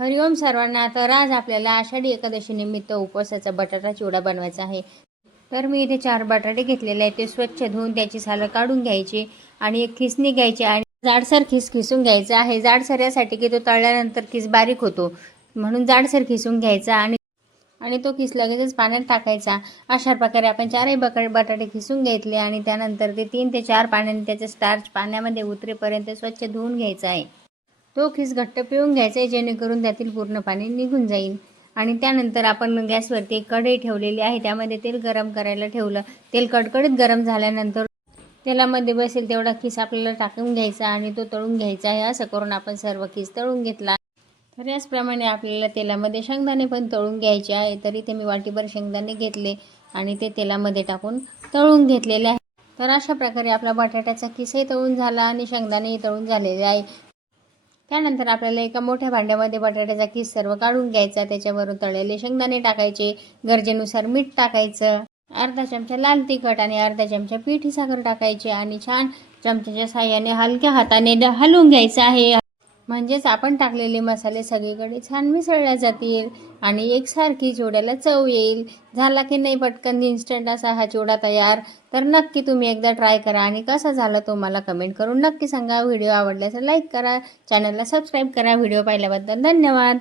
हरिओम सर्वांना. तर आज आपल्याला आषाढी एकादशीनिमित्त उपवासाचा बटाटा चिवडा बनवायचा आहे. तर मी इथे चार बटाटे घेतलेले आहेत. ते स्वच्छ धुवून त्याची सालं काढून घ्यायची आणि एक खिसणी घ्यायची आणि जाडसर खिस खिसून घ्यायचा आहे. जाडसर यासाठी की तो तळल्यानंतर खिस बारीक होतो. म्हणून जाडसर खिसून घ्यायचा आणि आणि तो किस लगेचच पाण्यात टाकायचा. अशा प्रकारे आपण चारही बक बटाटे खिसून घेतले आणि त्यानंतर ते तीन ते चार पाण्याने त्याचे स्टार्च पाण्यामध्ये उतरेपर्यंत स्वच्छ धुवून घ्यायचा आहे. तो खिस घट्ट पिळून घ्यायचा आहे जेणेकरून त्यातील पूर्ण पाणी निघून जाईल. आणि त्यानंतर आपण गॅसवरती एक कढई ठेवलेली आहे त्यामध्ये तेल गरम करायला ठेवलं. तेल कडकडीत गरम झाल्यानंतर तेलामध्ये बसेल तेवढा खिस आपल्याला टाकून घ्यायचा आणि तो तळून घ्यायचा आहे असं करून आपण सर्व खीस तळून घेतला. तर याचप्रमाणे आपल्याला तेलामध्ये शेंगदाणे पण तळून घ्यायचे आहे तर इथे मी वाटीभर शेंगदाणे घेतले आणि ते तेलामध्ये टाकून तळून घेतलेले आहे. तर अशा प्रकारे आपला बटाट्याचा किसही तळून झाला आणि शेंगदाणेही तळून झालेले आहे. त्यानंतर आपल्याला एका मोठ्या भांड्यामध्ये बटाट्याचा किस सर्व काढून घ्यायचा. त्याच्यावरून तळलेले शेंगदाणे टाकायचे. गरजेनुसार मीठ टाकायचं. अर्धा चमचा लाल तिखट आणि अर्धा चमचा पिठी साखर टाकायची. आणि छान चमच्याच्या साह्याने हलक्या हाताने हलवून घ्यायचं आहे. म्हणजेच आपण टाकलेले मसाले सगळीकडे छान मिसळल्या जातील आणि एकसारखी चिवड्याला चव येईल. झाला की नाही पटकन इन्स्टंट असा हा चिवडा तयार? तर नक्की तुम्ही एकदा ट्राय करा आणि कसा झाला तो मला कमेंट करून नक्की सांगा. व्हिडिओ आवडल्यास लाईक करा. चॅनलला सबस्क्राईब करा. व्हिडिओ पाहिल्याबद्दल धन्यवाद.